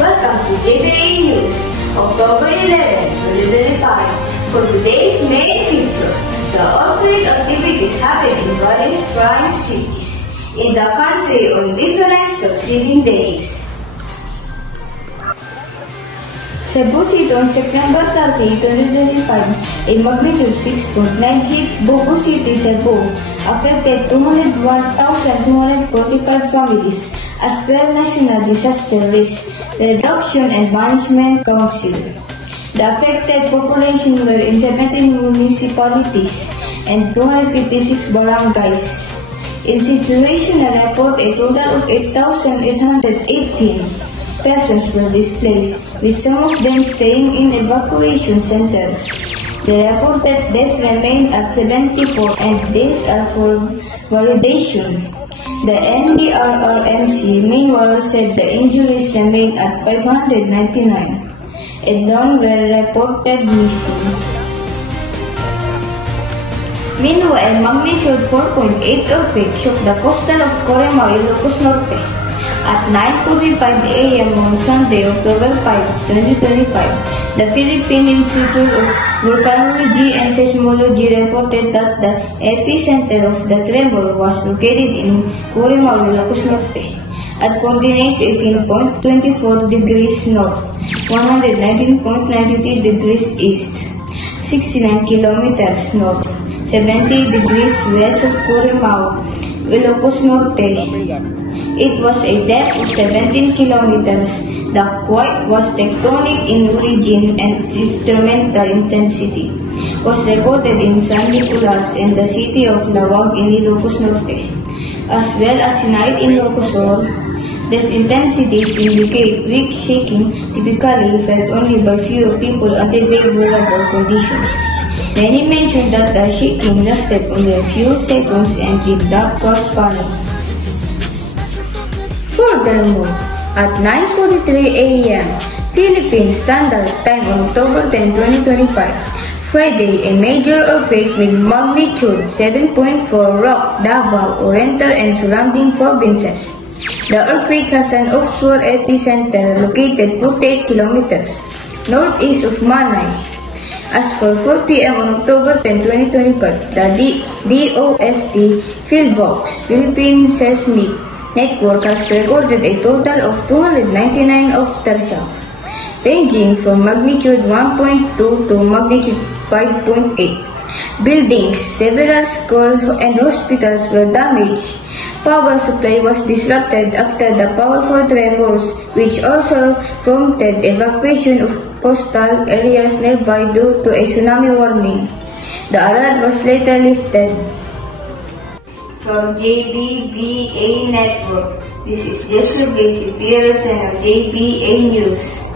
Welcome to JBA News, October 11, 2025. For today's main feature, the earthquake activities happen in various prime cities in the country on different succeeding days. Cebu City on September 30, 2025, a magnitude 6.9 hits Bogo City, Cebu, affected 201,245 families as per National Disaster Risk Reduction and Management Council. The affected population were in 17 municipalities and 256 barangays. In situational report, a total of 8,818 persons were displaced, with some of them staying in evacuation centers. The reported deaths remain at 74 and these are for validation. The NDRRMC meanwhile said the injuries remain at 599 and none were reported missing. Meanwhile, magnitude 4.8 earthquake shook the coastal of Corimao, Ilocos Norte. At 9:45 a.m. on Sunday, October 5, 2025, the Philippine Institute of Volcanology and Seismology reported that the epicenter of the tremor was located in Corimao, Ilocos Norte, at coordinates 18.24 degrees north, 119.93 degrees east, 69 kilometers north, 70 degrees west of Corimao, Ilocos Norte. It was a depth of 17 kilometers. The quake was tectonic in origin and instrumental intensity was recorded in San Nicolas and the city of Lawag in Ilocos Norte, as well as in Ilocos Sur. These intensities indicate weak shaking typically felt only by few people under favorable conditions. Many mentioned that the shaking lasted only a few seconds and did not cause panic. Furthermore, at 9:43 a.m. Philippine Standard Time on October 10, 2025, Friday, a major earthquake with magnitude 7.4 rocked Davao, Oriental, and surrounding provinces. The earthquake has an offshore epicenter located 48 kilometers northeast of Manay. As for 4 p.m. on October 10, 2025, the DOST Fieldbox Philippine Seismic Network has recorded a total of 299 aftershocks, ranging from magnitude 1.2 to magnitude 5.8. Buildings, several schools, and hospitals were damaged. Power supply was disrupted after the powerful tremors, which also prompted evacuation of coastal areas nearby due to a tsunami warning. The alert was later lifted. From JBVA Network, this is Jessica Basic Pearson of JBA News.